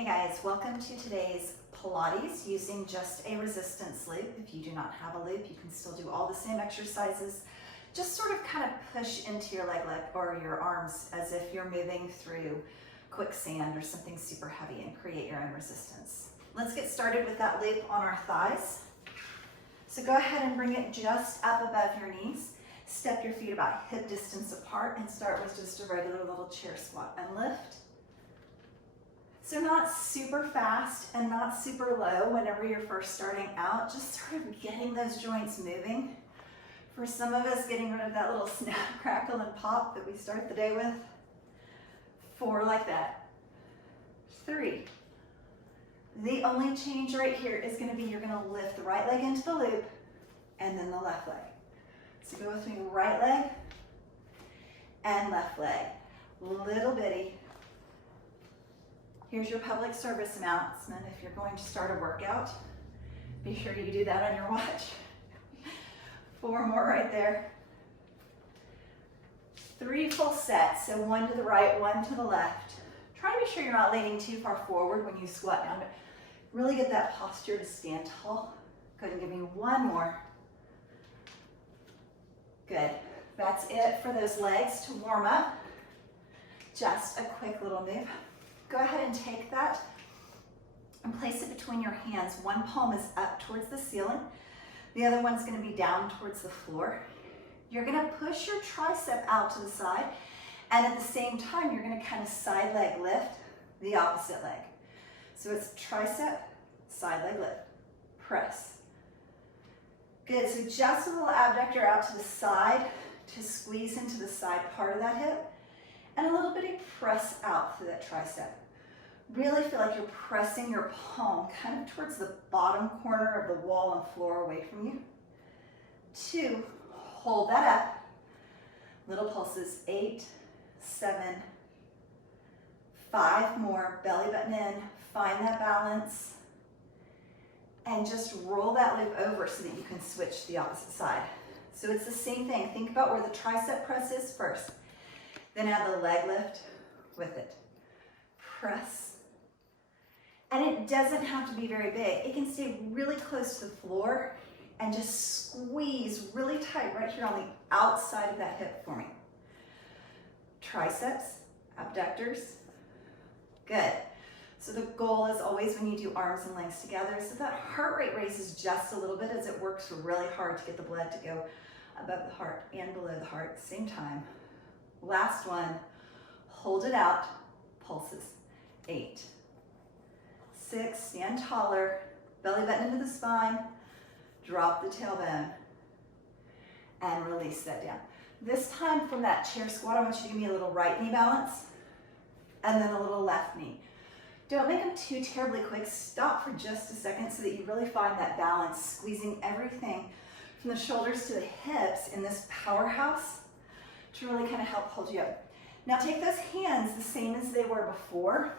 Hey guys, welcome to today's Pilates using just a resistance loop. If you do not have a loop, you can still do all the same exercises. Just sort of kind of push into your leg or your arms as if you're moving through quicksand or something super heavy and create your own resistance. Let's get started with that loop on our thighs. So go ahead and bring it just up above your knees. Step your feet about hip distance apart and start with just a regular little chair squat and lift. So not super fast and not super low whenever you're first starting out, just sort of getting those joints moving. For some of us, getting rid of that little snap, crackle, and pop that we start the day with. 4 like that. 3. The only change right here is going to be you're going to lift the right leg into the loop and then the left leg. So go with me, right leg and left leg. Little bitty. Here's your public service announcement. If you're going to start a workout, be sure you do that on your watch. 4 more right there. 3 full sets, so 1 to the right, 1 to the left. Try to be sure you're not leaning too far forward when you squat down, but really get that posture to stand tall. Go ahead and give me 1 more. Good. That's it for those legs to warm up. Just a quick little move. Go ahead and take that and place it between your hands. One palm is up towards the ceiling. The other one's going to be down towards the floor. You're going to push your tricep out to the side, and at the same time, you're going to kind of side leg lift the opposite leg. So it's tricep, side leg lift, press. Good, so just a little abductor out to the side to squeeze into the side part of that hip, and a little bitty press out through that tricep. Really feel like you're pressing your palm kind of towards the bottom corner of the wall and floor away from you. 2, hold that up. Little pulses, 8, 7, 5 more, belly button in, find that balance, and just roll that loop over so that you can switch to the opposite side. So it's the same thing. Think about where the tricep press is first. Then add the leg lift with it. Press. And it doesn't have to be very big. It can stay really close to the floor and just squeeze really tight right here on the outside of that hip for me. Triceps, abductors. Good. So the goal is always when you do arms and legs together so that heart rate raises just a little bit as it works really hard to get the blood to go above the heart and below the heart at the same time. Last one, hold it out, pulses. 8, 6, stand taller, belly button into the spine, drop the tailbone, and release that down. This time from that chair squat, I want you to give me a little right knee balance, and then a little left knee. Don't make them too terribly quick. Stop for just a second so that you really find that balance, squeezing everything from the shoulders to the hips in this powerhouse to really kind of help hold you up. Now take those hands the same as they were before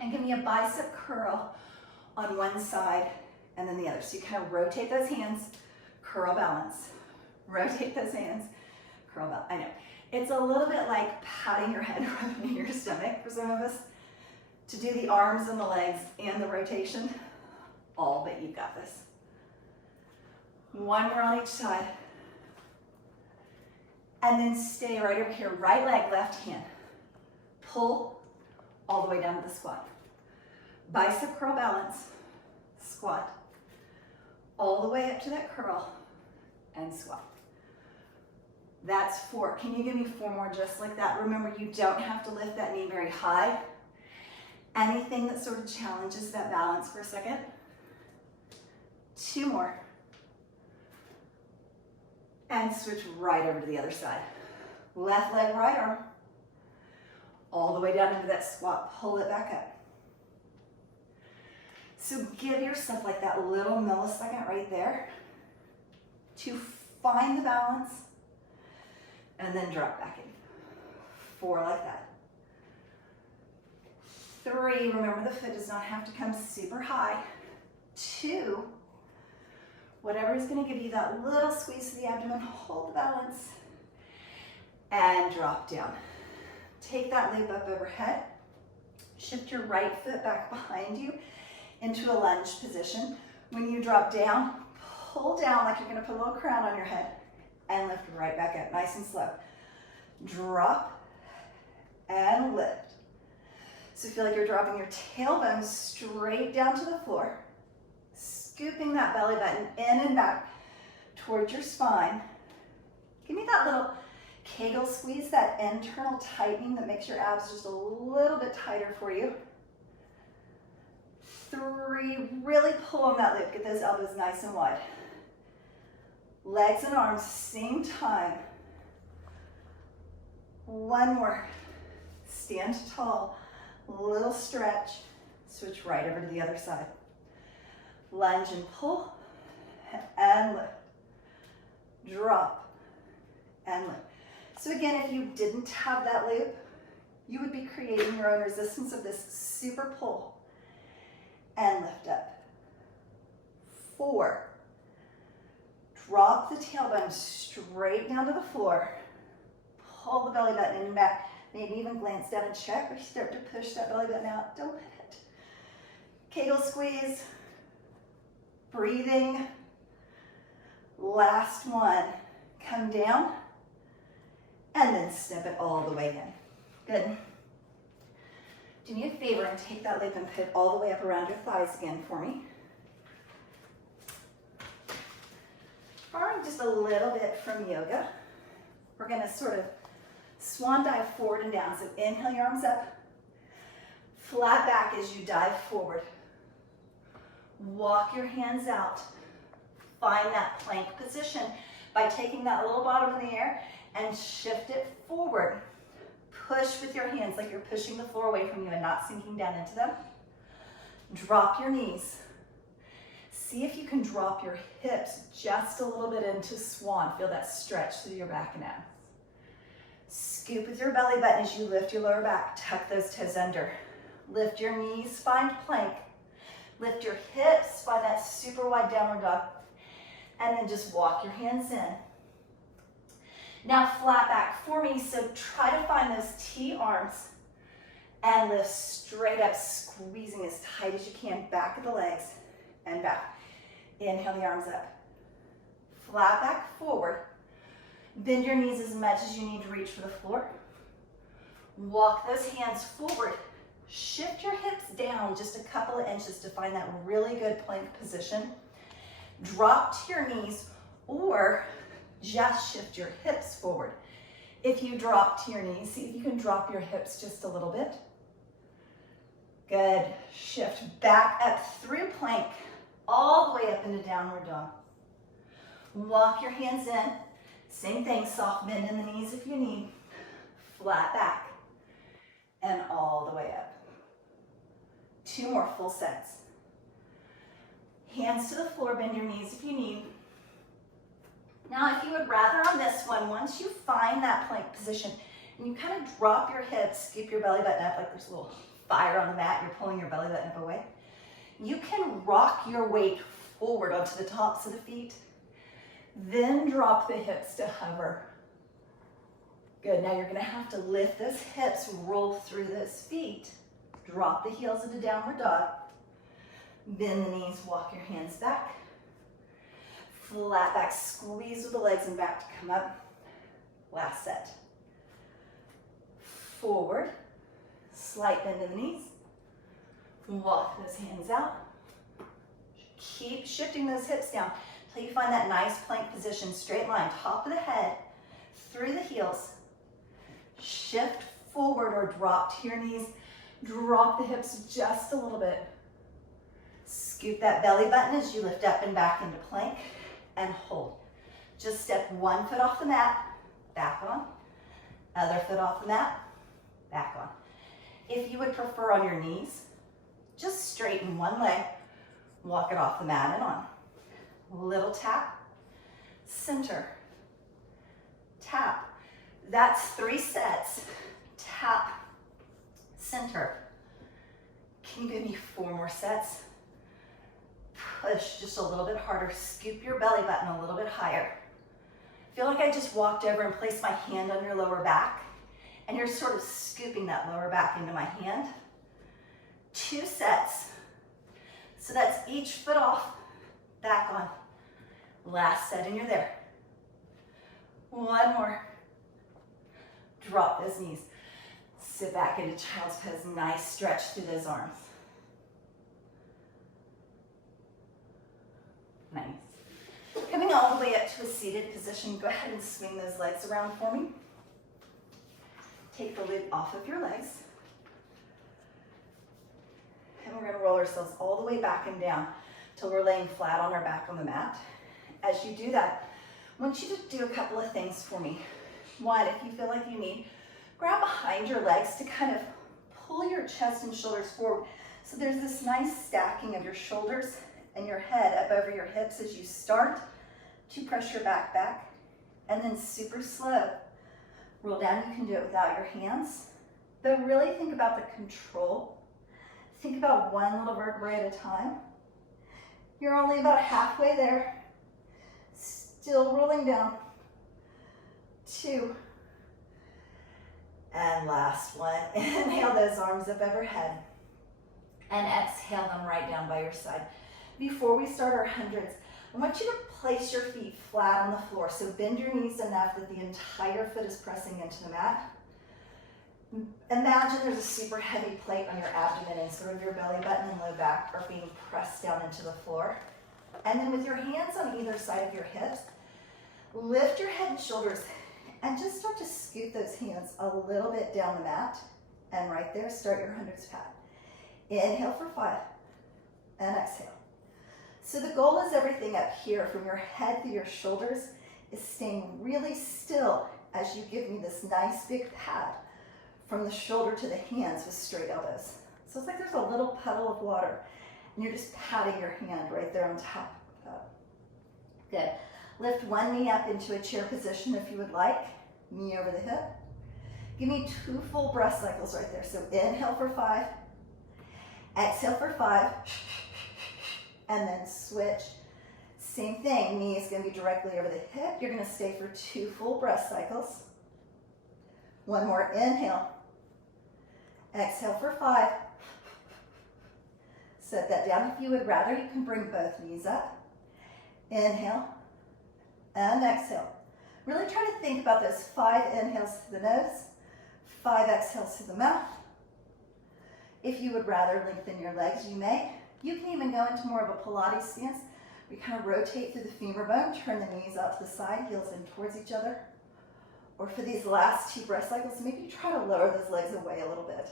and give me a bicep curl on one side and then the other. So you kind of rotate those hands, curl balance. Rotate those hands, curl balance. I know. It's a little bit like patting your head rather than your stomach for some of us. To do the arms and the legs and the rotation, all but you've got this. 1 more on each side. And then stay right over here, right leg, left hand. Pull all the way down to the squat. Bicep curl balance, squat. All the way up to that curl and squat. That's 4. Can you give me 4 more just like that? Remember, you don't have to lift that knee very high. Anything that sort of challenges that balance for a second. 2 more. And switch right over to the other side. Left leg, right arm. All the way down into that squat. Pull it back up. So give yourself like that little millisecond right there to find the balance and then drop back in. 4 like that. 3, remember the foot does not have to come super high. 2, whatever is going to give you that little squeeze to the abdomen, hold the balance, and drop down. Take that loop up overhead, Shift your right foot back behind you into a lunge position. When you drop down, pull down like you're gonna put a little crown on your head and lift right back up, nice and slow. Drop and lift. So feel like you're dropping your tailbone straight down to the floor, scooping that belly button in and back towards your spine. Give me that little Kegel squeeze, that internal tightening that makes your abs just a little bit tighter for you. 3, really pull on that loop. Get those elbows nice and wide. Legs and arms, same time. 1 more. Stand tall, little stretch. Switch right over to the other side. Lunge and pull, and lift. Drop, and lift. So again, if you didn't have that loop, you would be creating your own resistance of this super pull. And lift up. 4. Drop the tailbone straight down to the floor. Pull the belly button in and back. Maybe even glance down and check or start to push that belly button out. Don't let it. Kegel squeeze. Breathing. Last one. Come down. And then step it all the way in. Good. Do me a favor and take that loop and put it all the way up around your thighs again for me. Borrowing just a little bit from yoga, we're gonna sort of swan dive forward and down. So inhale your arms up, flat back as you dive forward. Walk your hands out. Find that plank position by taking that little bottom in the air and shift it forward. Push with your hands like you're pushing the floor away from you and not sinking down into them. Drop your knees. See if you can drop your hips just a little bit into swan. Feel that stretch through your back and abs. Scoop with your belly button as you lift your lower back. Tuck those toes under. Lift your knees, find plank. Lift your hips, find that super wide downward dog. And then just walk your hands in. Now flat back for me, so try to find those T arms and lift straight up, squeezing as tight as you can, back of the legs and back. Inhale the arms up. Flat back forward. Bend your knees as much as you need to reach for the floor. Walk those hands forward. Shift your hips down just a couple of inches to find that really good plank position. Drop to your knees or just shift your hips forward. If you drop to your knees, see if you can drop your hips just a little bit. Good. Shift back up through plank, all the way up into downward dog. Walk your hands in. Same thing, soft bend in the knees if you need. Flat back and all the way up. 2 more full sets. Hands to the floor, bend your knees if you need. Now, if you would rather on this one, once you find that plank position and you kind of drop your hips, scoop your belly button up like there's a little fire on the mat, you're pulling your belly button up away, you can rock your weight forward onto the tops of the feet, then drop the hips to hover. Good, now you're gonna have to lift those hips, roll through those feet, drop the heels into downward dog, bend the knees, walk your hands back, flat back, squeeze with the legs and back to come up. Last set. Forward, slight bend in the knees. Walk those hands out. Keep shifting those hips down until you find that nice plank position, straight line, top of the head, through the heels. Shift forward or drop to your knees. Drop the hips just a little bit. Scoop that belly button as you lift up and back into plank. And hold. Just step 1 foot off the mat, back on. Other foot off the mat, back on. If you would prefer on your knees, just straighten one leg, walk it off the mat and on. Little tap, center, tap. That's 3 sets. Tap, center. Can you give me 4 more sets? Push just a little bit harder. Scoop your belly button a little bit higher. Feel like I just walked over and placed my hand on your lower back, and you're sort of scooping that lower back into my hand. 2 sets. So that's each foot off, back on. Last set and you're there. 1 more. Drop those knees. Sit back into child's pose. Nice stretch through those arms. Nice. Coming all the way up to a seated position, go ahead and swing those legs around for me. Take the lid off of your legs. And we're going to roll ourselves all the way back and down till we're laying flat on our back on the mat. As you do that, I want you to do a couple of things for me. One, if you feel like you need, grab behind your legs to kind of pull your chest and shoulders forward. So there's this nice stacking of your shoulders and your head up over your hips as you start to press your back, and then super slow. Roll down. You can do it without your hands, but really think about the control. Think about one little vertebrae at a time. You're only about halfway there. Still rolling down. 2. And last one. Inhale those arms up overhead. And exhale them right down by your side. Before we start our hundreds, I want you to place your feet flat on the floor. So bend your knees enough that the entire foot is pressing into the mat. Imagine there's a super heavy plate on your abdomen and sort of your belly button and low back are being pressed down into the floor. And then with your hands on either side of your hips, lift your head and shoulders and just start to scoot those hands a little bit down the mat. And right there, start your hundreds pad. Inhale for 5 and exhale. So the goal is everything up here from your head to your shoulders is staying really still as you give me this nice big pad from the shoulder to the hands with straight elbows. So it's like there's a little puddle of water and you're just patting your hand right there on top. Good. Lift one knee up into a chair position if you would like. Knee over the hip. Give me 2 full breath cycles right there. So inhale for 5. Exhale for 5. And then switch. Same thing. Knee is going to be directly over the hip. You're going to stay for 2 full breath cycles. 1 more. Inhale. Exhale for 5. Set that down. If you would rather, you can bring both knees up. Inhale and exhale. Really try to think about those 5 inhales to the nose, 5 exhales to the mouth. If you would rather lengthen your legs, you may. You can even go into more of a Pilates stance. We kind of rotate through the femur bone, turn the knees out to the side, heels in towards each other. Or for these last 2 breath cycles, maybe try to lower those legs away a little bit.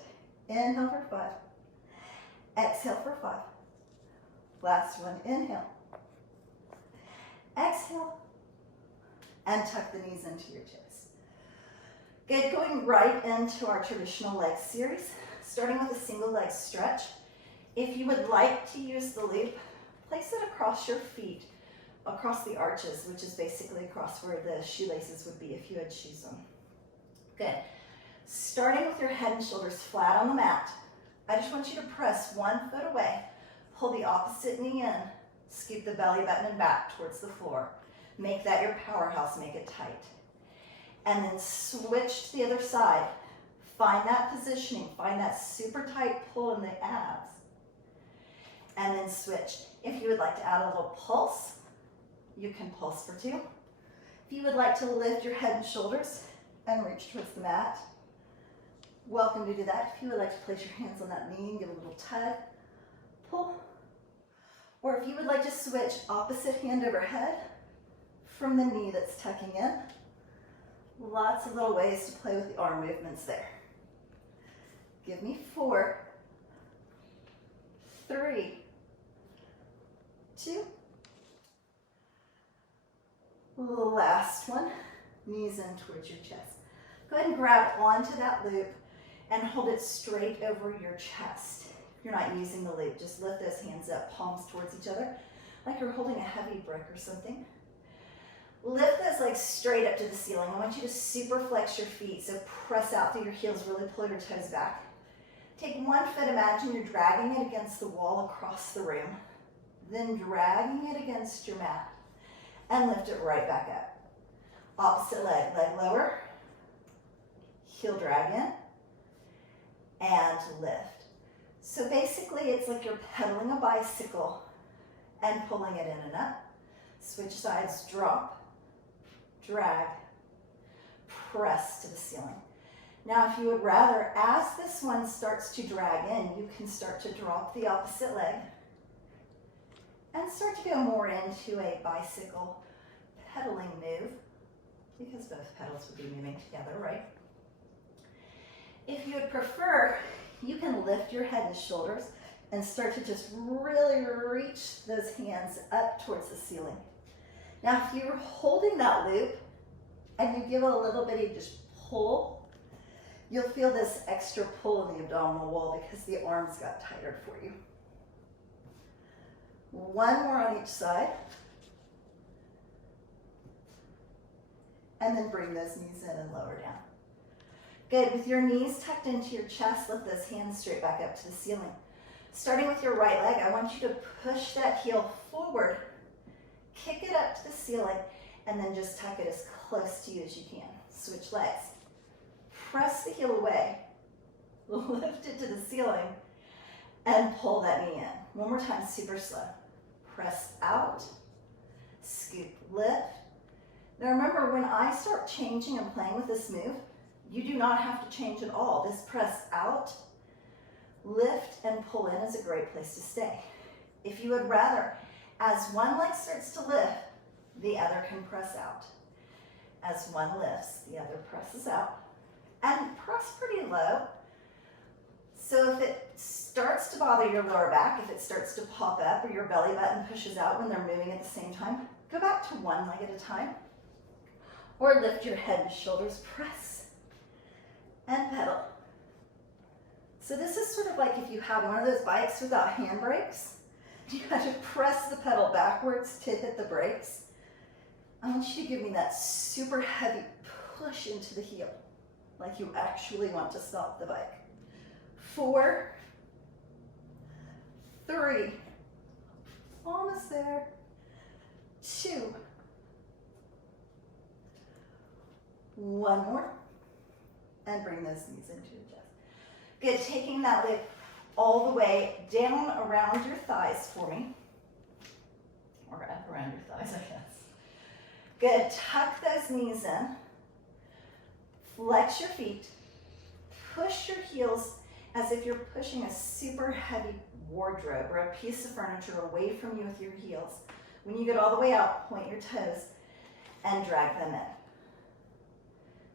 Inhale for 5. Exhale for 5. Last one, inhale. Exhale. And tuck the knees into your chest. Good, going right into our traditional leg series, starting with a single leg stretch. If you would like to use the loop, place it across your feet, across the arches, which is basically across where the shoelaces would be if you had shoes on. Good. Starting with your head and shoulders flat on the mat, I just want you to press 1 foot away, pull the opposite knee in, scoop the belly button and back towards the floor. Make that your powerhouse, make it tight. And then switch to the other side. Find that positioning, find that super tight pull in the abs. And then switch. If you would like to add a little pulse, you can pulse for 2. If you would like to lift your head and shoulders and reach towards the mat, welcome to do that. If you would like to place your hands on that knee and give a little tug, pull. Or if you would like to switch opposite hand over head from the knee that's tucking in. Lots of little ways to play with the arm movements there. Give me 4, 3, 2. Last one, knees in towards your chest. Go ahead and grab onto that loop and hold it straight over your chest. If you're not using the loop, just lift those hands up, palms towards each other, like you're holding a heavy brick or something. Lift those legs straight up to the ceiling. I want you to super flex your feet, so press out through your heels, really pull your toes back. Take 1 foot, imagine you're dragging it against the wall across the room, then dragging it against your mat, and lift it right back up. Opposite leg, leg lower, heel drag in, and lift. So basically it's like you're pedaling a bicycle and pulling it in and up. Switch sides, drop, drag, press to the ceiling. Now if you would rather, as this one starts to drag in, you can start to drop the opposite leg and start to go more into a bicycle pedaling move, because both pedals would be moving together, right? If you would prefer, you can lift your head and shoulders and start to just really reach those hands up towards the ceiling. Now, if you're holding that loop and you give it a little bitty just pull, you'll feel this extra pull in the abdominal wall because the arms got tighter for you. One more on each side. And then bring those knees in and lower down. Good, with your knees tucked into your chest, lift those hands straight back up to the ceiling. Starting with your right leg, I want you to push that heel forward, kick it up to the ceiling, and then just tuck it as close to you as you can. Switch legs. Press the heel away, lift it to the ceiling, and pull that knee in. One more time, super slow. Press out, scoop, lift. Now remember, when I start changing and playing with this move, you do not have to change at all. This press out, lift, and pull in is a great place to stay. If you would rather, as one leg starts to lift, the other can press out. As one lifts, the other presses out. And press pretty low. So if it starts to bother your lower back, if it starts to pop up or your belly button pushes out when they're moving at the same time, go back to one leg at a time. Or lift your head and shoulders, press, and pedal. So this is sort of like if you had one of those bikes without handbrakes. You had to press the pedal backwards to hit the brakes. I want you to give me that super heavy push into the heel, like you actually want to stop the bike. 4, 3, almost there, 2, 1 more, and bring those knees into your chest. Good, taking that leg all the way down around your thighs for me, or up around your thighs, I guess. Good, tuck those knees in, flex your feet, push your heels as if you're pushing a super heavy wardrobe or a piece of furniture away from you with your heels. When you get all the way out, point your toes and drag them in.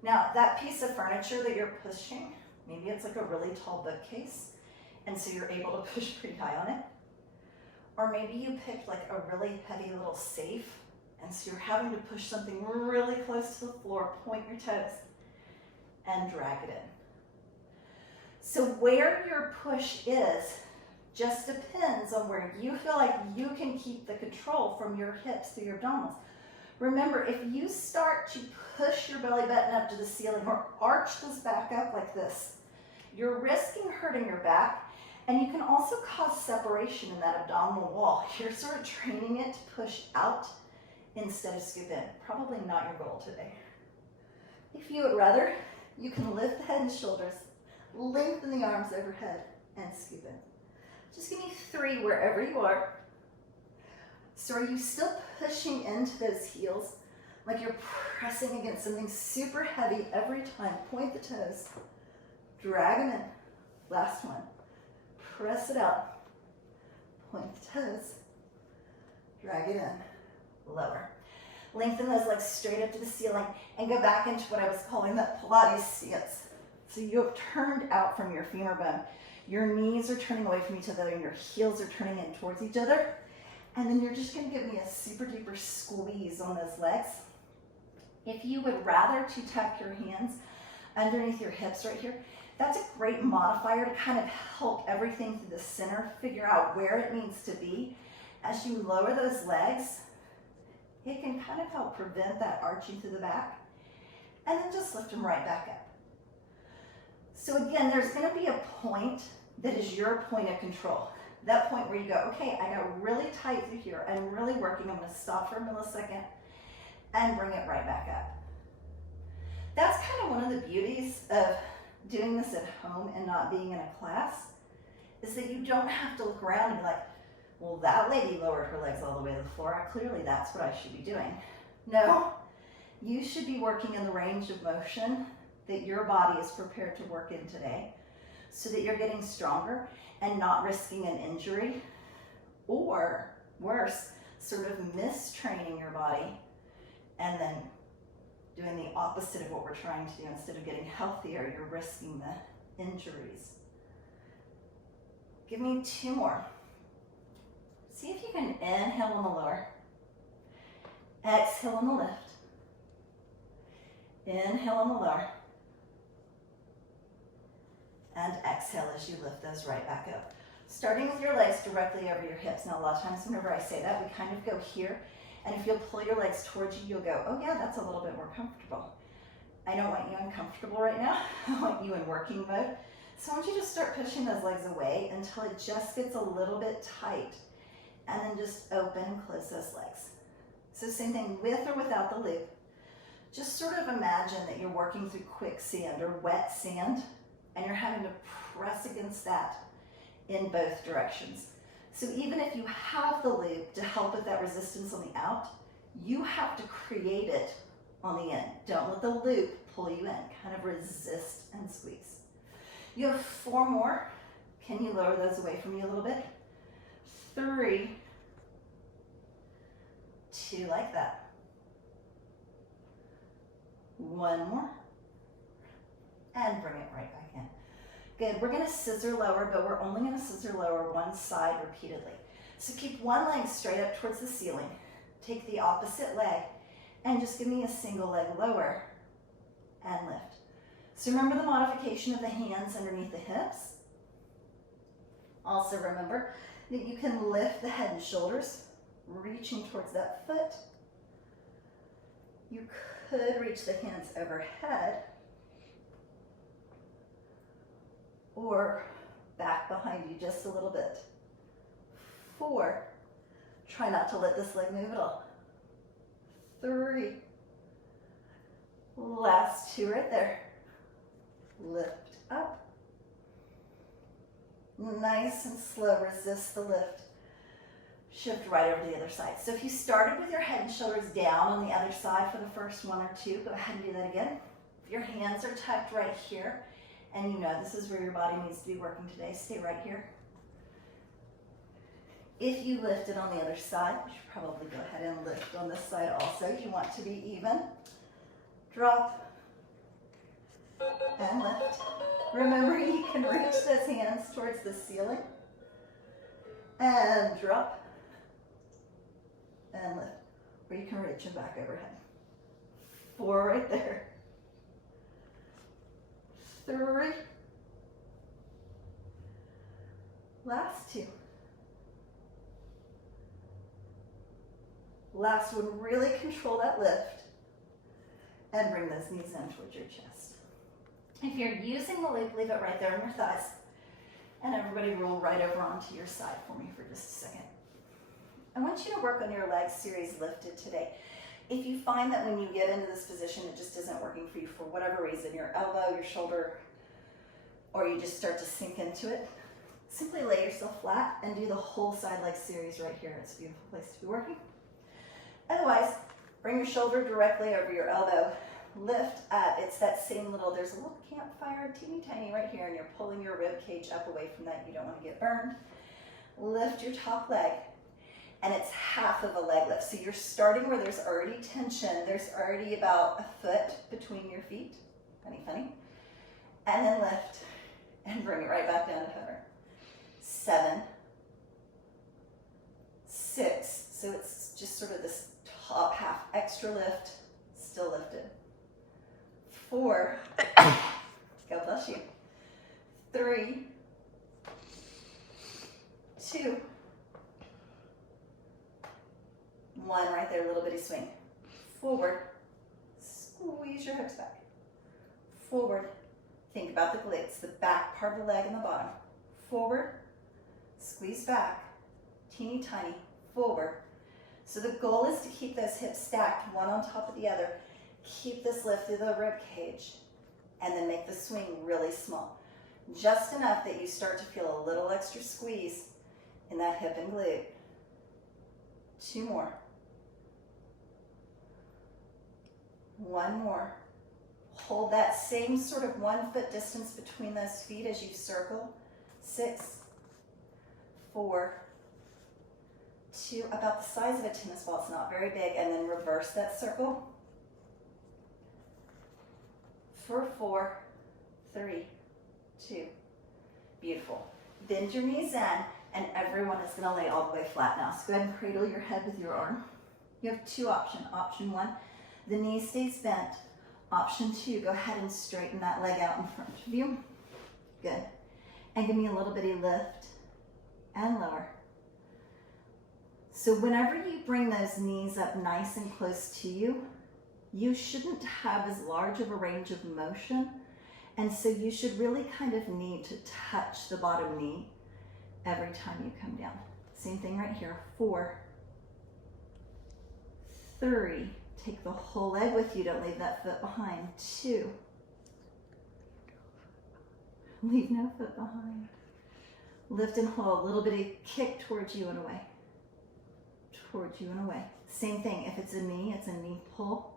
Now, that piece of furniture that you're pushing, maybe it's like a really tall bookcase, and so you're able to push pretty high on it. Or maybe you picked like a really heavy little safe, and so you're having to push something really close to the floor, point your toes, and drag it in. So where your push is just depends on where you feel like you can keep the control from your hips through your abdominals. Remember, if you start to push your belly button up to the ceiling or arch this back up like this, you're risking hurting your back, and you can also cause separation in that abdominal wall. You're sort of training it to push out instead of scoop in. Probably not your goal today. If you would rather, you can lift the head and shoulders, lengthen the arms overhead, and scoop in. Just give me 3 wherever you are. So are you still pushing into those heels like you're pressing against something super heavy every time? Point the toes, drag them in. Last one. Press it out. Point the toes, drag it in, lower. Lengthen those legs straight up to the ceiling and go back into what I was calling that Pilates stance. So you have turned out from your femur bone. Your knees are turning away from each other and your heels are turning in towards each other. And then you're just going to give me a super duper squeeze on those legs. If you would rather to tuck your hands underneath your hips right here, that's a great modifier to kind of help everything through the center figure out where it needs to be. As you lower those legs, it can kind of help prevent that arching through the back. And then just lift them right back up. So again, there's going to be a point that is your point of control. That point where you go, okay, I got really tight through here. I'm really working. I'm going to stop for a millisecond and bring it right back up. That's kind of one of the beauties of doing this at home and not being in a class, is that you don't have to look around and be like, well, that lady lowered her legs all the way to the floor. Clearly that's what I should be doing. No, you should be working in the range of motion that your body is prepared to work in today, so that you're getting stronger and not risking an injury, or worse, sort of mistraining your body and then doing the opposite of what we're trying to do. Instead of getting healthier, you're risking the injuries. Give me 2 more. See if you can inhale on the lower, exhale on the lift, inhale on the lower, and exhale as you lift those right back up. Starting with your legs directly over your hips. Now, a lot of times whenever I say that, we kind of go here, and if you'll pull your legs towards you, you'll go, oh yeah, that's a little bit more comfortable. I don't want you uncomfortable right now. I want you in working mode. So I want you to start pushing those legs away until it just gets a little bit tight, and then just open and close those legs. So same thing with or without the loop. Just sort of imagine that you're working through quicksand or wet sand, and you're having to press against that in both directions. So even if you have the loop to help with that resistance on the out, you have to create it on the in. Don't let the loop pull you in. Kind of resist and squeeze. You have 4 more. Can you lower those away from you a little bit? 3, 2, like that. 1 more. And bring it right back in. Good, we're gonna scissor lower, but we're only gonna scissor lower one side repeatedly. So keep one leg straight up towards the ceiling. Take the opposite leg and just give me a single leg lower and lift. So remember the modification of the hands underneath the hips. Also remember that you can lift the head and shoulders, reaching towards that foot. You could reach the hands overhead, or back behind you just a little bit. 4, try not to let this leg move at all. 3, last 2 right there. Lift up. Nice and slow, resist the lift. Shift right over to the other side. So if you started with your head and shoulders down on the other side for the first 1 or 2, go ahead and do that again. If your hands are tucked right here, and you know this is where your body needs to be working today, stay right here. If you lifted on the other side, you should probably go ahead and lift on this side also. You want to be even. Drop and lift. Remember, you can reach those hands towards the ceiling. And drop and lift. Or you can reach them back overhead. 4 right there. 3. Last 2. Last one, really control that lift and bring those knees in towards your chest. If you're using the loop, leave it right there on your thighs. And everybody roll right over onto your side for me for just a second. I want you to work on your leg series lifted today. If you find that when you get into this position, it just isn't working for you for whatever reason, your elbow, your shoulder, or you just start to sink into it, simply lay yourself flat and do the whole side leg series right here. It's a beautiful place to be working. Otherwise, bring your shoulder directly over your elbow. Lift up. It's that same little, there's a little campfire, teeny tiny right here, and you're pulling your rib cage up away from that. You don't want to get burned. Lift your top leg, and it's half of a leg lift. So you're starting where there's already tension. There's already about a foot between your feet. Funny. And then lift and bring it right back down to hover. 7, 6. So it's just sort of this top half extra lift, still lifted. 4, God bless you. 3, 2, 1, right there, little bitty swing. Forward, squeeze your hips back. Forward, think about the glutes, the back part of the leg and the bottom. Forward, squeeze back, teeny tiny, forward. So the goal is to keep those hips stacked, one on top of the other. Keep this lift through the rib cage, and then make the swing really small. just enough that you start to feel a little extra squeeze in that hip and glute. 2 more. 1 more. Hold that same sort of 1 foot distance between those feet as you circle. 6, 4, 2, about the size of a tennis ball, it's not very big, and then reverse that circle. For 4, 3, 2. Beautiful. Bend your knees in, and everyone is going to lay all the way flat now. So go ahead and cradle your head with your arm. You have 2 options. Option 1, the knee stays bent. Option 2, go ahead and straighten that leg out in front of you. Good. And give me a little bitty lift and lower. So whenever you bring those knees up nice and close to you, you shouldn't have as large of a range of motion. And so you should really kind of need to touch the bottom knee every time you come down. Same thing right here. 4, 3, take the whole leg with you, don't leave that foot behind. 2, leave no foot behind. Lift and hold, a little bitty kick towards you and away. Towards you and away. Same thing, if it's a knee pull.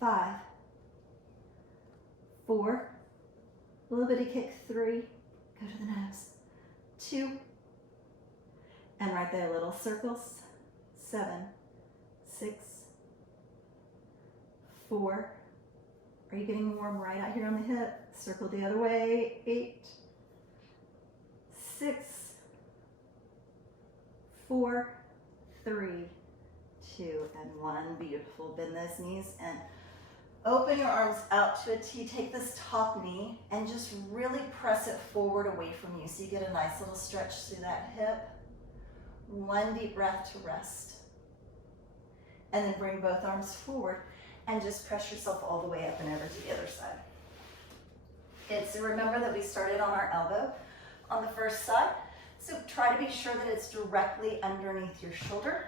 5, 4, a little bitty kick. 3, go to the nose. 2, and right there, little circles. 7, 6, 4. Are you getting warm right out here on the hip? Circle the other way. 8, 6, 4, 3, 2, and 1. Beautiful. Bend those knees and open your arms out to a T. Take this top knee and just really press it forward away from you so you get a nice little stretch through that hip. 1 deep breath to rest. And then bring both arms forward and just press yourself all the way up and over to the other side. Remember that we started on our elbow on the first side. So try to be sure that it's directly underneath your shoulder.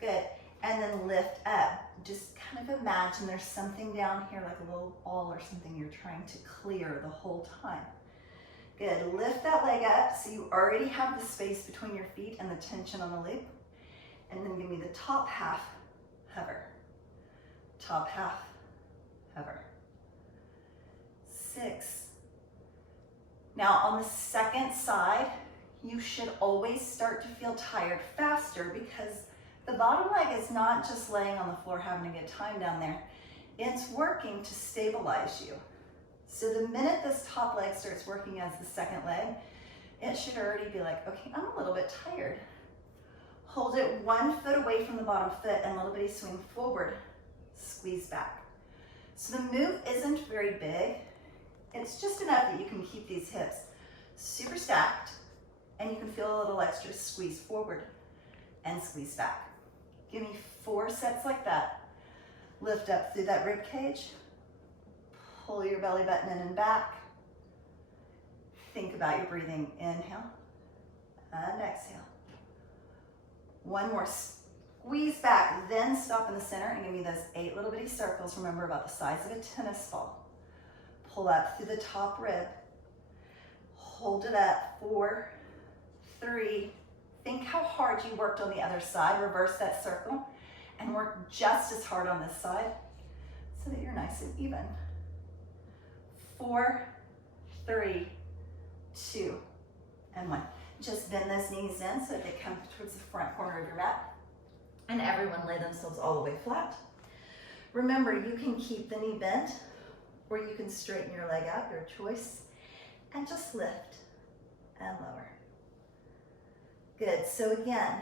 Good. And then lift up. Just kind of imagine there's something down here like a little ball or something you're trying to clear the whole time. Good. Lift that leg up so you already have the space between your feet and the tension on the loop. And then give me the top half, hover. Top half, hover. 6. Now on the second side, you should always start to feel tired faster because the bottom leg is not just laying on the floor having a good time down there. It's working to stabilize you. So the minute this top leg starts working as the second leg, it should already be like, okay, I'm a little bit tired. Hold it 1 foot away from the bottom foot and a little bitty swing forward. Squeeze back. So the move isn't very big. It's just enough that you can keep these hips super stacked and you can feel a little extra squeeze forward and squeeze back. Give me 4 sets like that. Lift up through that rib cage. Pull your belly button in and back. Think about your breathing. Inhale and exhale. 1 more. Squeeze back, then stop in the center and give me those 8 little bitty circles. Remember, about the size of a tennis ball. Pull up through the top rib. Hold it up. 4, 3. Think how hard you worked on the other side. Reverse that circle and work just as hard on this side so that you're nice and even. 4, 3, 2, and 1. Just bend those knees in so that they come towards the front corner of your mat. And everyone lay themselves all the way flat. Remember, you can keep the knee bent or you can straighten your leg out, your choice, and just lift and lower. Good. So again,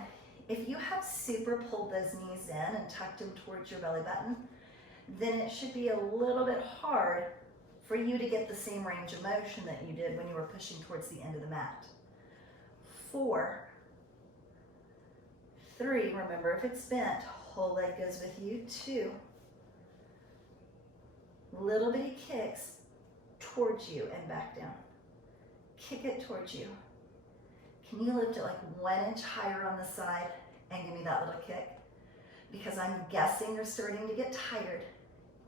if you have super pulled those knees in and tucked them towards your belly button, then it should be a little bit hard for you to get the same range of motion that you did when you were pushing towards the end of the mat. 4, 3, remember if it's bent, whole leg goes with you. 2, little bitty kicks towards you and back down. Kick it towards you. Can you lift it like 1 inch higher on the side and give me that little kick? Because I'm guessing you're starting to get tired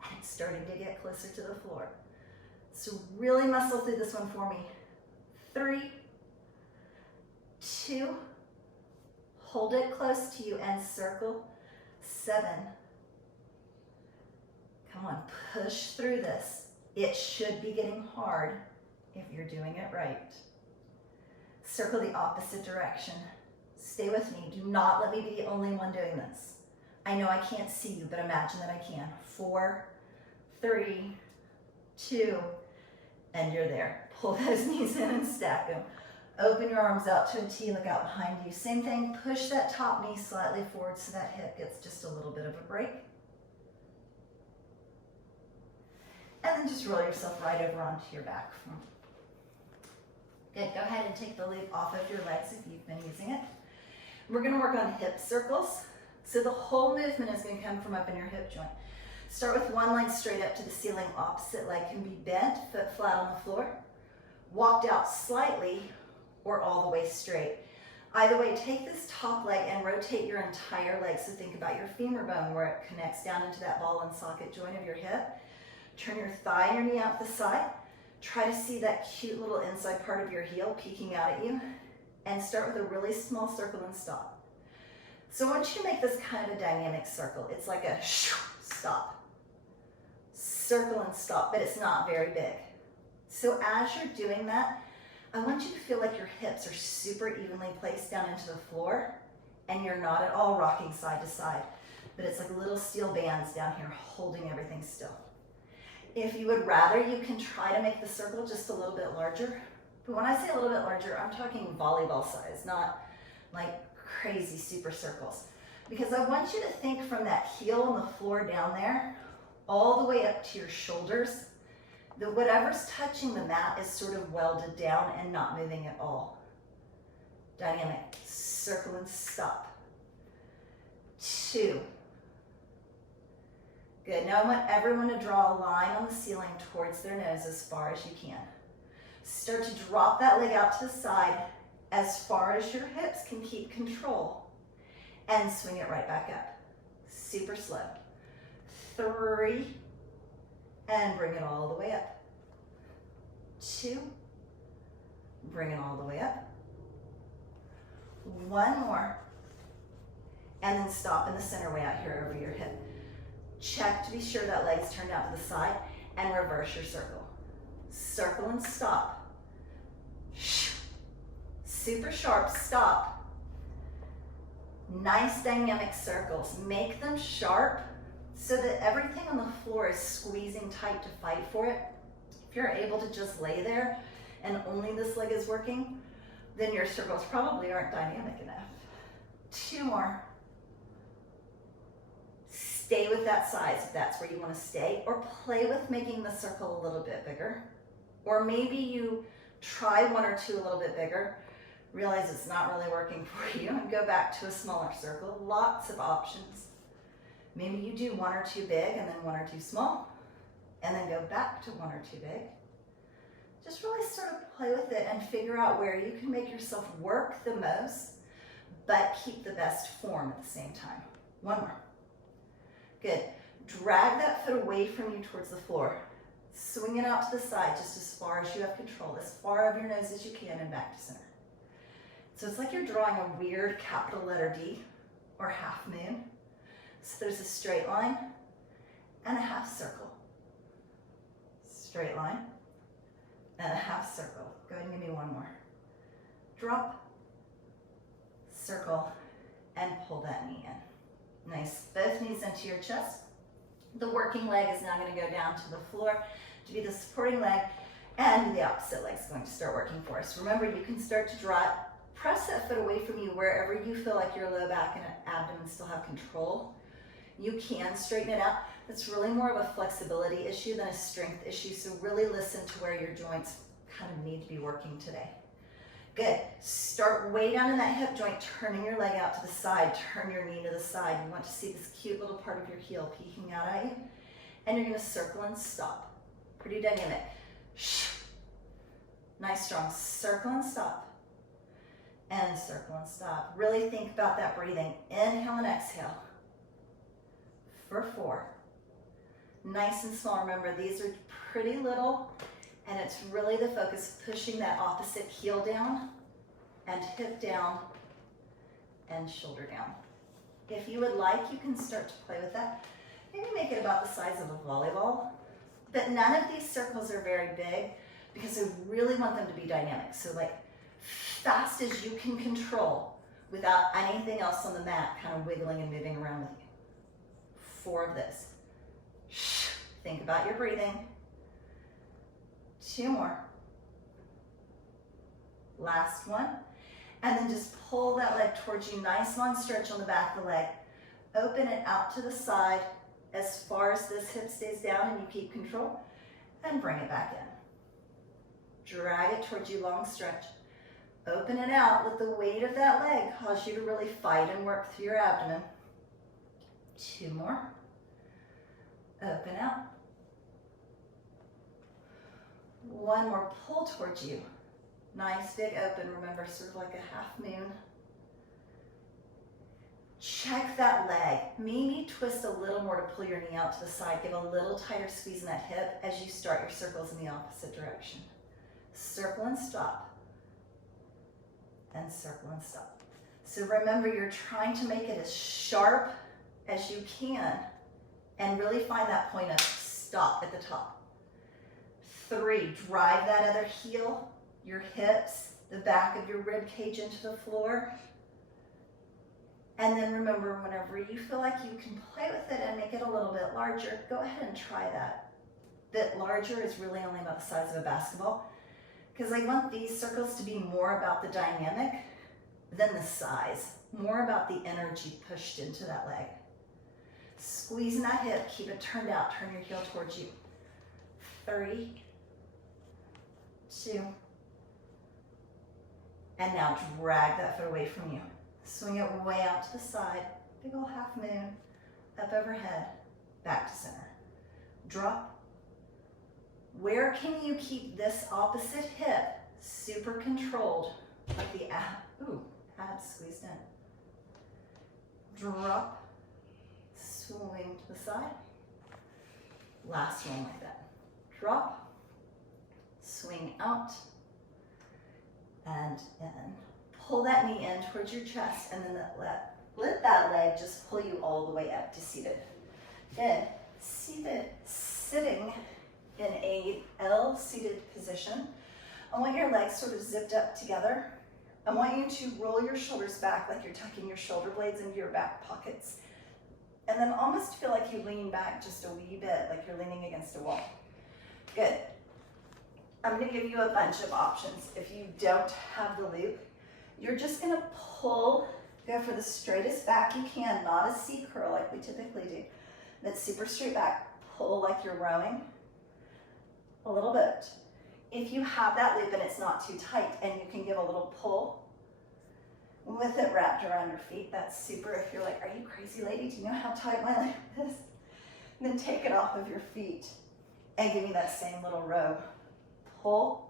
and it's starting to get closer to the floor. So really muscle through this one for me. 3, 2, hold it close to you and circle. 7. Come on, push through this. It should be getting hard if you're doing it right. Circle the opposite direction. Stay with me. Do not let me be the only one doing this. I know I can't see you, but imagine that I can. 4, 3, 2, and you're there. Pull those knees in and stack them. Open your arms out to a T, look out behind you. Same thing, push that top knee slightly forward so that hip gets just a little bit of a break. And then just roll yourself right over onto your back. Good, go ahead and take the loop off of your legs if you've been using it. We're gonna work on hip circles. So the whole movement is gonna come from up in your hip joint. Start with one leg straight up to the ceiling, opposite leg can be bent, foot flat on the floor. Walked out slightly or all the way straight. Either way, take this top leg and rotate your entire leg. So think about your femur bone where it connects down into that ball and socket joint of your hip. Turn your thigh and your knee out the side. Try to see that cute little inside part of your heel peeking out at you. And start with a really small circle and stop. So I want you to make this kind of a dynamic circle. It's like a stop. Circle and stop, but it's not very big. So as you're doing that, I want you to feel like your hips are super evenly placed down into the floor and you're not at all rocking side to side, but it's like little steel bands down here holding everything still. If you would rather, you can try to make the circle just a little bit larger. But when I say a little bit larger, I'm talking volleyball size, not like crazy super circles. Because I want you to think from that heel on the floor down there, all the way up to your shoulders, that whatever's touching the mat is sort of welded down and not moving at all. Dynamic, circle and stop. 2. Good, now I want everyone to draw a line on the ceiling towards their nose as far as you can. Start to drop that leg out to the side as far as your hips can keep control and swing it right back up. Super slow. 3, and bring it all the way up. 2, bring it all the way up. 1 more, and then stop in the center way out here over your hip. Check to be sure that leg's turned out to the side and reverse your circle. Circle and stop. Super sharp, stop. Nice dynamic circles. Make them sharp so that everything on the floor is squeezing tight to fight for it. If you're able to just lay there and only this leg is working, then your circles probably aren't dynamic enough. 2 more. Stay with that size if that's where you want to stay, or play with making the circle a little bit bigger. Or maybe you try 1 or 2 a little bit bigger, realize it's not really working for you, and go back to a smaller circle. Lots of options. Maybe you do 1 or 2 big and then 1 or 2 small, and then go back to 1 or 2 big. Just really sort of play with it and figure out where you can make yourself work the most, but keep the best form at the same time. 1 more. Good. Drag that foot away from you towards the floor. Swing it out to the side just as far as you have control, as far of your nose as you can and back to center. So it's like you're drawing a weird capital letter D or half moon. So there's a straight line and a half circle. Straight line and a half circle. Go ahead and give me 1 more. Drop, circle, and pull that knee in. Nice, both knees into your chest. The working leg is now going to go down to the floor to be the supporting leg, and the opposite leg is going to start working for us. Remember, you can start to draw, press that foot away from you wherever you feel like your low back and abdomen still have control. You can straighten it out. That's really more of a flexibility issue than a strength issue, so really listen to where your joints kind of need to be working today. Good. Start way down in that hip joint, turning your leg out to the side, turn your knee to the side. You want to see this cute little part of your heel peeking out at you. And you're going to circle and stop. Pretty dynamic. Nice, strong. Circle and stop. And circle and stop. Really think about that breathing. Inhale and exhale. For 4. Nice and small. Remember, these are pretty little And it's really the focus, pushing that opposite heel down and hip down and shoulder down. If you would like, you can start to play with that. Maybe make it about the size of a volleyball. But none of these circles are very big because I really want them to be dynamic. So like fast as you can control without anything else on the mat kind of wiggling and moving around with you. 4 of this. Think about your breathing. 2 more. Last one. And then just pull that leg towards you. Nice long stretch on the back of the leg. Open it out to the side as far as this hip stays down and you keep control. And bring it back in. Drag it towards you, long stretch. Open it out. Let the weight of that leg cause you to really fight and work through your abdomen. 2 more. Open out. 1 more, pull towards you. Nice big open, remember, sort of like a half moon. Check that leg. Maybe twist a little more to pull your knee out to the side. Give a little tighter squeeze in that hip as you start your circles in the opposite direction. Circle and stop. And circle and stop. So remember, you're trying to make it as sharp as you can and really find that point of stop at the top. 3, drive that other heel, your hips, the back of your rib cage into the floor. And then remember, whenever you feel like you can play with it and make it a little bit larger, go ahead and try that. Bit larger is really only about the size of a basketball, because I want these circles to be more about the dynamic than the size, more about the energy pushed into that leg. Squeezing that hip, keep it turned out, turn your heel towards you. 3, 2, and now drag that foot away from you. Swing it way out to the side, big ol' half moon, up overhead, back to center. Drop. Where can you keep this opposite hip super controlled, like the abs squeezed in? Drop, swing to the side. Last one like that. Drop, swing out, and in. Pull that knee in towards your chest, and then let that leg just pull you all the way up to seated. Then, sitting in a L seated position. I want your legs sort of zipped up together. I want you to roll your shoulders back like you're tucking your shoulder blades into your back pockets. And then almost feel like you lean back just a wee bit, like you're leaning against a wall. Good. I'm gonna give you a bunch of options. If you don't have the loop, you're just gonna pull, go for the straightest back you can, not a C curl like we typically do. That's super straight back. Pull like you're rowing a little bit. If you have that loop and it's not too tight and you can give a little pull with it wrapped around your feet, that's super. If you're like, are you crazy lady? Do you know how tight my leg is? And then take it off of your feet and give me that same little row. Pull.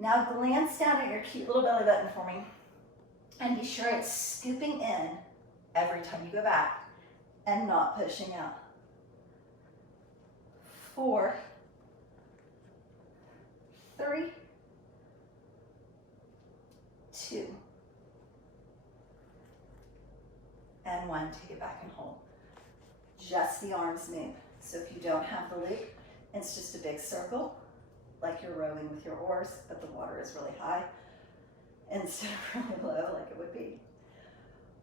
Now glance down at your cute little belly button for me and be sure it's scooping in every time you go back and not pushing out. 4, 3, 2, and 1. Take it back and hold. Just the arms move. So if you don't have the loop, it's just a big circle, like you're rowing with your oars, but the water is really high instead of really low like it would be.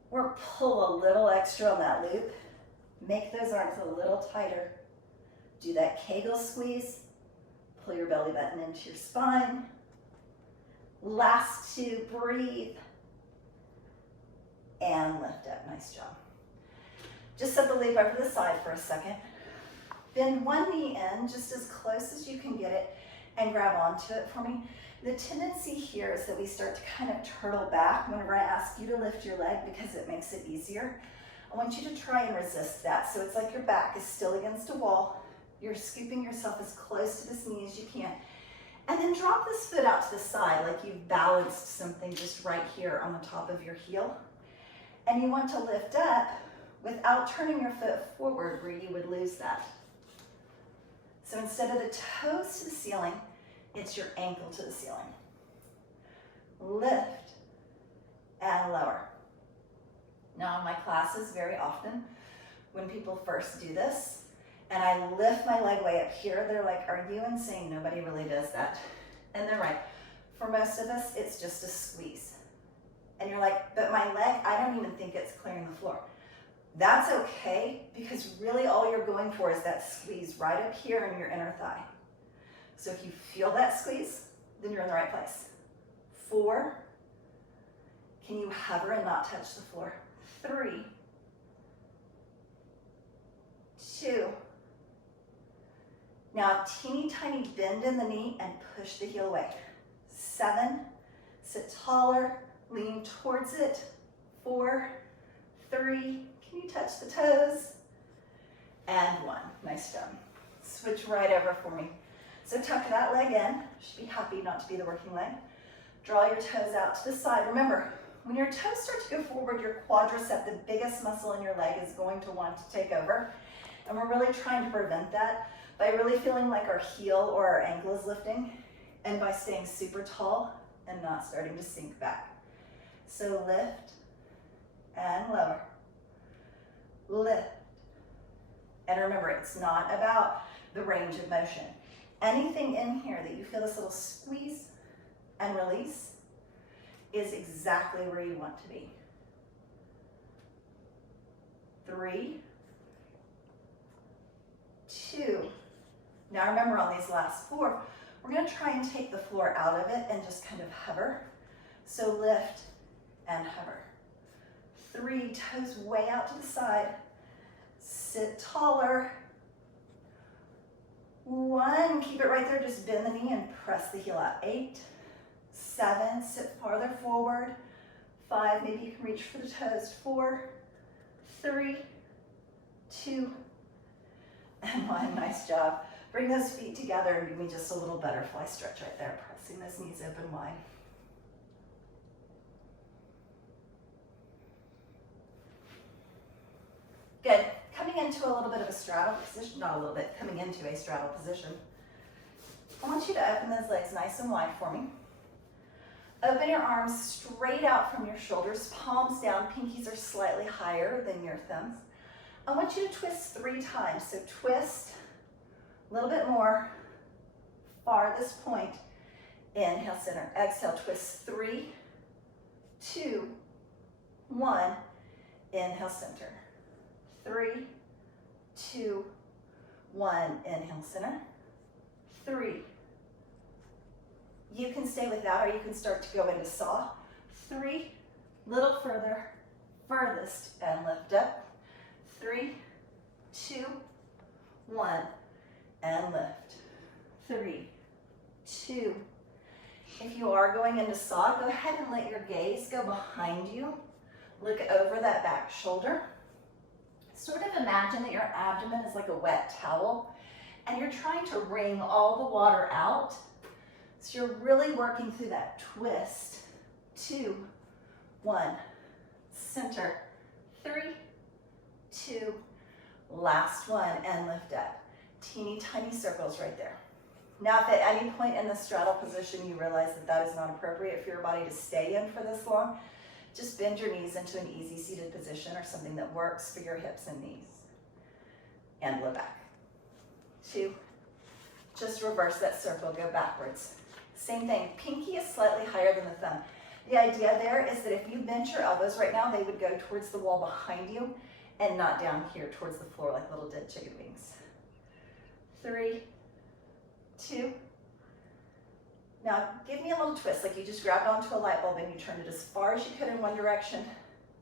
Or pull a little extra on that loop. Make those arms a little tighter. Do that Kegel squeeze. Pull your belly button into your spine. Last 2, breathe. And lift up, nice job. Just set the loop over to the side for a second. Bend one knee in just as close as you can get it and grab onto it for me. The tendency here is that we start to kind of turtle back whenever I ask you to lift your leg because it makes it easier. I want you to try and resist that. So it's like your back is still against a wall. You're scooping yourself as close to this knee as you can. And then drop this foot out to the side like you've balanced something just right here on the top of your heel. And you want to lift up without turning your foot forward where you would lose that. So instead of the toes to the ceiling, it's your ankle to the ceiling. Lift and lower. Now in my classes, very often, when people first do this, and I lift my leg way up here, they're like, are you insane? Nobody really does that. And they're right. For most of us, it's just a squeeze. And you're like, but my leg, I don't even think it's clearing the floor. That's okay, because really all you're going for is that squeeze right up here in your inner thigh. So if you feel that squeeze, then you're in the right place. 4. Can you hover and not touch the floor? 3. 2. Now a teeny tiny bend in the knee and push the heel away. 7. Sit taller, lean towards it. 4. 3. Can you touch the toes? And 1. Nice job. Switch right over for me. So tuck that leg in. Should be happy not to be the working leg. Draw your toes out to the side. Remember, when your toes start to go forward, your quadricep, the biggest muscle in your leg, is going to want to take over. And we're really trying to prevent that by really feeling like our heel or our ankle is lifting, and by staying super tall and not starting to sink back. So lift and lower. Lift. And remember, it's not about the range of motion. Anything in here that you feel this little squeeze and release is exactly where you want to be. 3, 2. Now remember, on these last 4, we're going to try and take the floor out of it and just kind of hover. So lift and hover. 3, toes way out to the side. Sit taller. 1, keep it right there, just bend the knee and press the heel out. 8, 7, sit farther forward. 5, maybe you can reach for the toes. 4, 3, 2, and 1. Nice job. Bring those feet together and give me just a little butterfly stretch right there, pressing those knees open wide. Good. Coming into a little bit of a straddle position, not a little bit, coming into a straddle position. I want you to open those legs nice and wide for me. Open your arms straight out from your shoulders, palms down, pinkies are slightly higher than your thumbs. I want you to twist 3 times. So twist, a little bit more, farthest point, inhale, center, exhale, twist 3, 2, 1, inhale, center. 3, 2, 1, inhale, center. 3. You can stay with that, or you can start to go into saw. 3, little further, furthest, and lift up. 3, 2, 1, and lift. 3, 2. If you are going into saw, go ahead and let your gaze go behind you. Look over that back shoulder. Sort of imagine that your abdomen is like a wet towel, and you're trying to wring all the water out. So you're really working through that twist. 2, 1, center. 3, 2, last one, and lift up. Teeny tiny circles right there. Now, if at any point in the straddle position you realize that that is not appropriate for your body to stay in for this long, just bend your knees into an easy seated position or something that works for your hips and knees. And low back. 2, just reverse that circle, go backwards. Same thing, pinky is slightly higher than the thumb. The idea there is that if you bent your elbows right now, they would go towards the wall behind you and not down here towards the floor like little dead chicken wings. 3, 2. Now give me a little twist, like you just grabbed onto a light bulb and you turned it as far as you could in one direction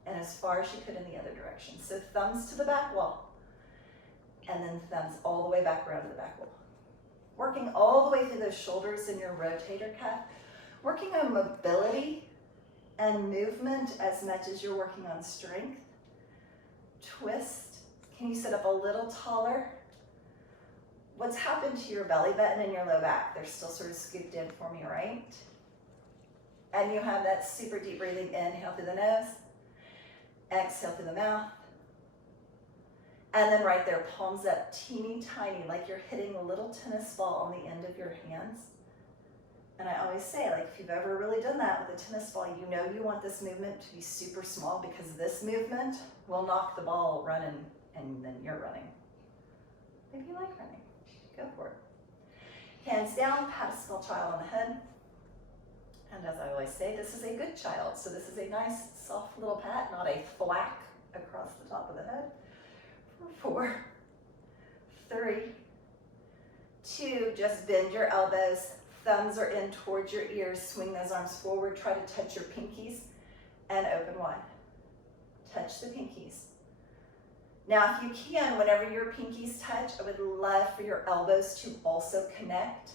and as far as you could in the other direction. So thumbs to the back wall, and then thumbs all the way back around to the back wall. Working all the way through those shoulders and your rotator cuff, working on mobility and movement as much as you're working on strength. Twist. Can you sit up a little taller? What's happened to your belly button and your low back? They're still sort of scooped in for me, right? And you have that super deep breathing. Inhale through the nose. Exhale through the mouth. And then right there, palms up, teeny tiny, like you're hitting a little tennis ball on the end of your hands. And I always say, like, if you've ever really done that with a tennis ball, you know you want this movement to be super small, because this movement will knock the ball running, and then you're running. Maybe you like running, go for it. Hands down, pat a small child on the head. And as I always say, this is a good child. So this is a nice, soft little pat, not a thwack across the top of the head. 4, 3, 2, just bend your elbows. Thumbs are in towards your ears. Swing those arms forward. Try to touch your pinkies and open wide. Touch the pinkies. Now, if you can, whenever your pinkies touch, I would love for your elbows to also connect.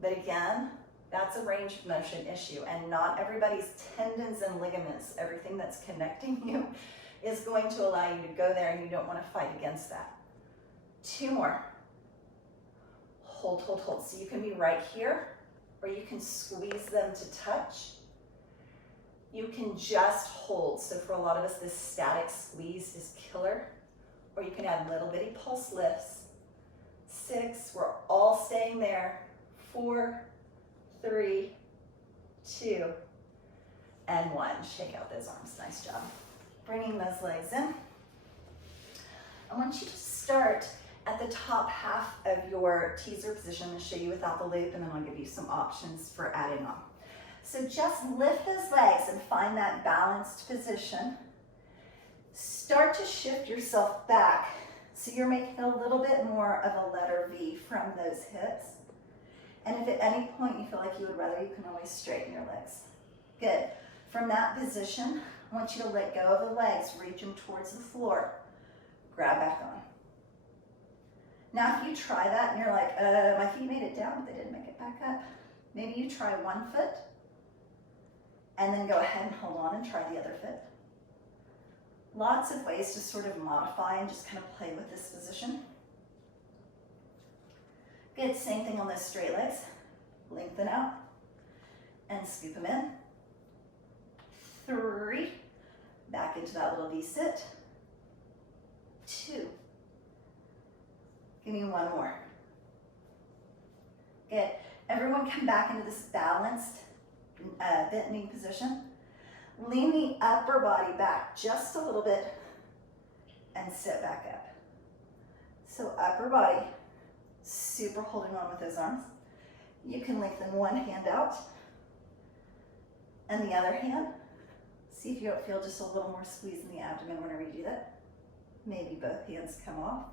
But again, that's a range of motion issue, and not everybody's tendons and ligaments, everything that's connecting you, is going to allow you to go there, and you don't want to fight against that. 2 more. Hold, hold, hold. So you can be right here, or you can squeeze them to touch. You can just hold. So for a lot of us, this static squeeze is killer. Or you can add little bitty pulse lifts. 6, we're all staying there. 4, 3, 2, and 1. Shake out those arms. Nice job. Bringing those legs in. I want you to start at the top half of your teaser position. I'm going to show you without the loop, and then I'll give you some options for adding on. So just lift those legs and find that balanced position. Start to shift yourself back so you're making a little bit more of a letter V from those hips. And if at any point you feel like you would rather, you can always straighten your legs. Good. From that position, I want you to let go of the legs, reach them towards the floor. Grab back on. Now, if you try that and you're like, my feet made it down, but they didn't make it back up, maybe you try one foot and then go ahead and hold on and try the other foot. Lots of ways to sort of modify and just kind of play with this position. Good, same thing on those straight legs. Lengthen out and scoop them in. 3, back into that little V-sit. 2. Give me 1 more. Good. Everyone come back into this balanced bent knee position. Lean the upper body back just a little bit and sit back up. So upper body, super holding on with those arms. You can lengthen one hand out and the other hand. See if you don't feel just a little more squeeze in the abdomen whenever you do that. Maybe both hands come off.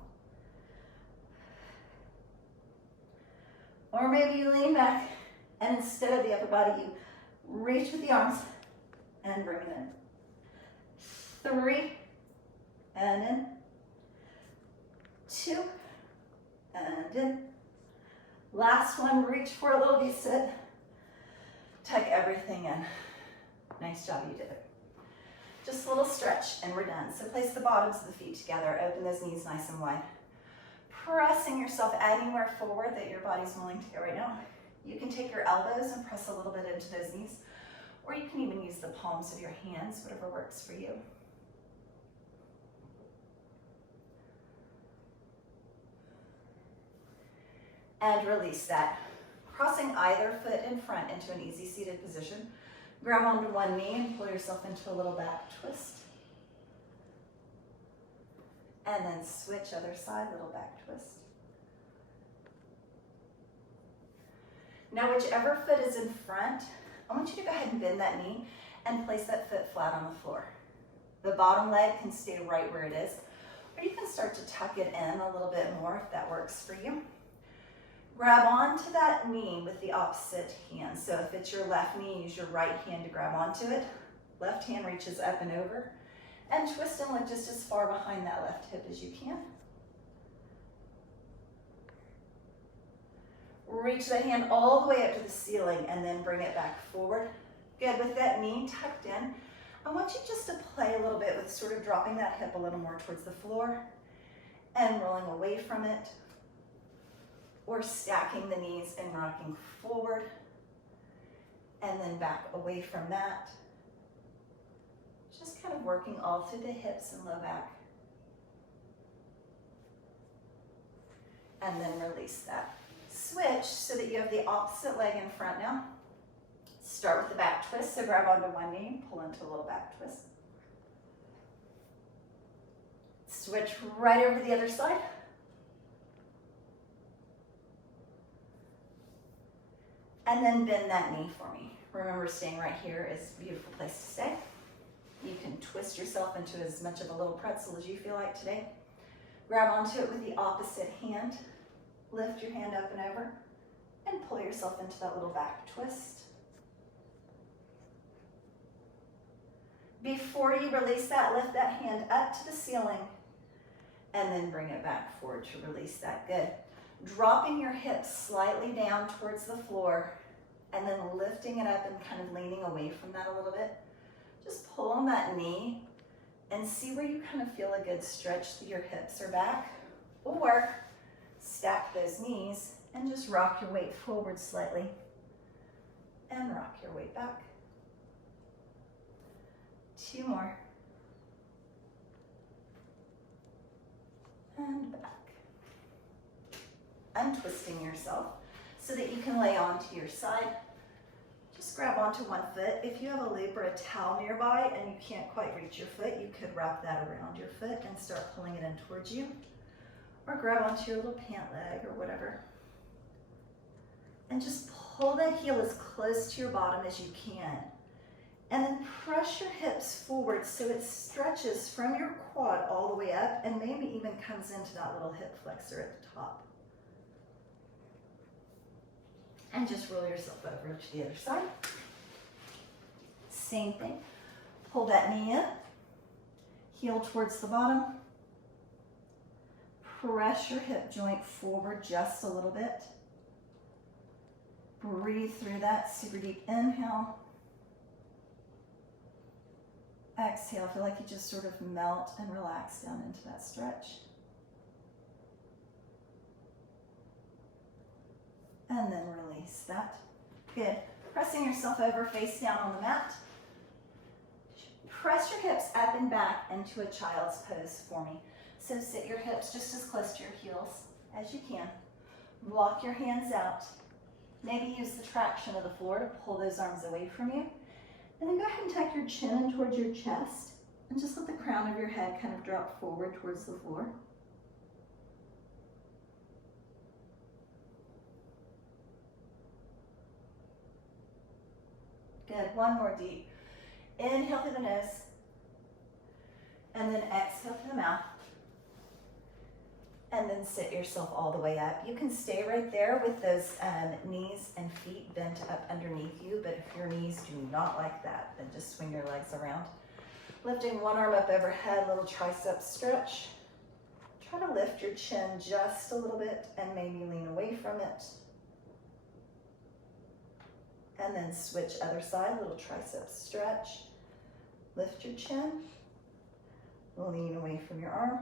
Or maybe you lean back and instead of the upper body, you reach with the arms and bring it in. 3, and in. 2, and in. Last one, reach for a little V-sit. Tuck everything in. Nice job, you did it. Just a little stretch and we're done. So place the bottoms of the feet together, open those knees nice and wide. Pressing yourself anywhere forward that your body's willing to go right now. You can take your elbows and press a little bit into those knees, or you can even use the palms of your hands, whatever works for you. And release that. Crossing either foot in front into an easy seated position. Grab onto one knee and pull yourself into a little back twist. And then switch other side, little back twist. Now, whichever foot is in front, I want you to go ahead and bend that knee and place that foot flat on the floor. The bottom leg can stay right where it is, or you can start to tuck it in a little bit more if that works for you. Grab onto that knee with the opposite hand. So if it's your left knee, use your right hand to grab onto it. Left hand reaches up and over. And twist and look just as far behind that left hip as you can. Reach the hand all the way up to the ceiling and then bring it back forward. Good, with that knee tucked in, I want you just to play a little bit with sort of dropping that hip a little more towards the floor and rolling away from it, or stacking the knees and rocking forward and then back away from that. Just kind of working all through the hips and low back. and then release that. Switch so that you have the opposite leg in front now. Start with the back twist, so grab onto one knee, pull into a little back twist. Switch right over to the other side. And then bend that knee for me. Remember, staying right here is a beautiful place to stay. You can twist yourself into as much of a little pretzel as you feel like today. Grab onto it with the opposite hand. Lift your hand up and over and pull yourself into that little back twist. Before you release that, lift that hand up to the ceiling and then bring it back forward to release that. Good. Dropping your hips slightly down towards the floor and then lifting it up and kind of leaning away from that a little bit. Just pull on that knee and see where you kind of feel a good stretch through your hips or back, or stack those knees and just rock your weight forward slightly and rock your weight back. 2 more. And back. Untwisting yourself so that you can lay onto your side. Just grab onto one foot. If you have a loop or a towel nearby and you can't quite reach your foot, you could wrap that around your foot and start pulling it in towards you. Or grab onto your little pant leg or whatever. And just pull that heel as close to your bottom as you can. And then press your hips forward so it stretches from your quad all the way up and maybe even comes into that little hip flexor at the top. And just roll yourself over to the other side. Same thing. Pull that knee in, heel towards the bottom. Press your hip joint forward just a little bit. Breathe through that, super deep inhale. Exhale, feel like you just sort of melt and relax down into that stretch. And then release that. Good. Pressing yourself over, face down on the mat. Press your hips up and back into a child's pose for me. So sit your hips just as close to your heels as you can. Walk your hands out. Maybe use the traction of the floor to pull those arms away from you. And then go ahead and tuck your chin in towards your chest and just let the crown of your head kind of drop forward towards the floor. Good, one more deep. Inhale through the nose, and then exhale through the mouth. And then sit yourself all the way up. You can stay right there with those knees and feet bent up underneath you, but if your knees do not like that, then just swing your legs around. Lifting one arm up overhead, little tricep stretch. Try to lift your chin just a little bit and maybe lean away from it. And then switch other side, little tricep stretch. Lift your chin, lean away from your arm.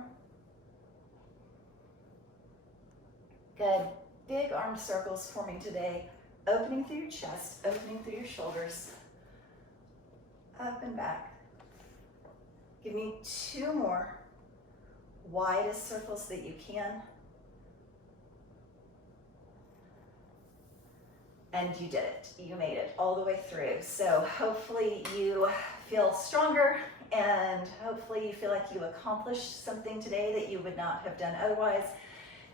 Good. Big arm circles for me today. Opening through your chest, opening through your shoulders. Up and back. Give me 2 more. Widest circles that you can. And you did it. You made it all the way through. So hopefully you feel stronger and hopefully you feel like you accomplished something today that you would not have done otherwise.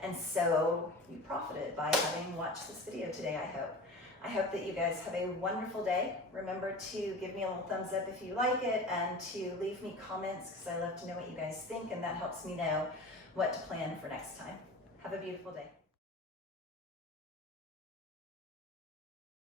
And so you profited by having watched this video today, I hope. I hope that you guys have a wonderful day. Remember to give me a little thumbs up if you like it and to leave me comments because I love to know what you guys think and that helps me know what to plan for next time. Have a beautiful day.